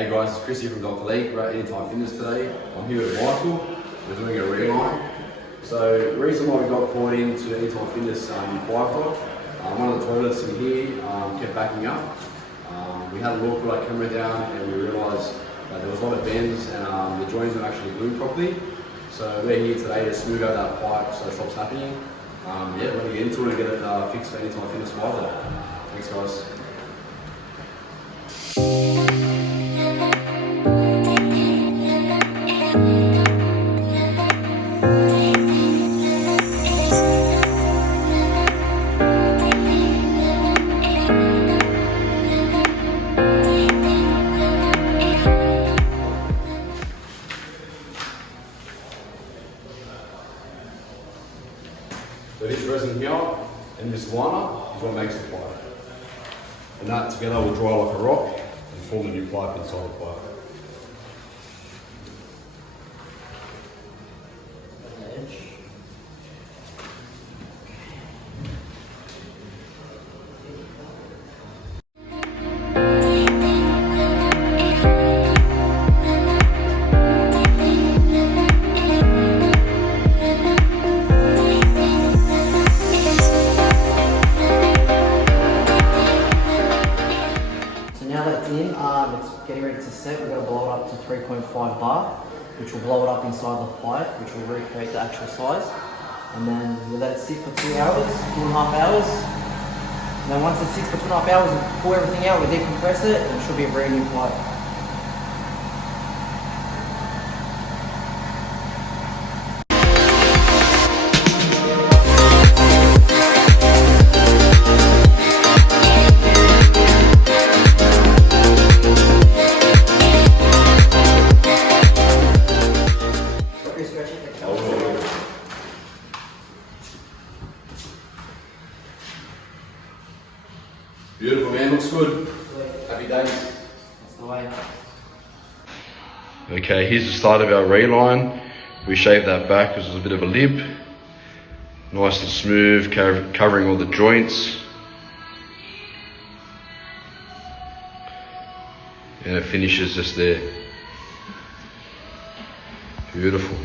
Hey guys, it's Chris here from Dr. Lee. We're at Anytime Fitness today. I'm here with Michael. We're doing a reline. So the reason why we got called in to Anytime Fitness 5 o'clock, one of the toilets in here kept backing up. We had a look, put our camera down, and we realised that there was a lot of bends and the joints weren't actually glued properly. So we're here today to smooth out that pipe so it stops happening. We're going to get into it and get it fixed for Anytime Fitness 5 o'clock. Thanks guys. So this resin here and this liner is what makes the pipe. And that together will dry like a rock and form a new pipe inside the pipe. Now that it's in, it's getting ready to set. We're going to blow it up to 3.5 bar, which will blow it up inside the pipe, which will recreate the actual size. And then we'll let it sit for 2 hours, 2.5 hours. And then once it sits for 2.5 hours, we'll pull everything out, we'll decompress it, and it should be a brand new pipe. Beautiful man, looks good. Happy days. That's the way. Okay, here's the start of our reline. We shaved that back because there's a bit of a lip. Nice and smooth, covering all the joints. And it finishes just there. Beautiful.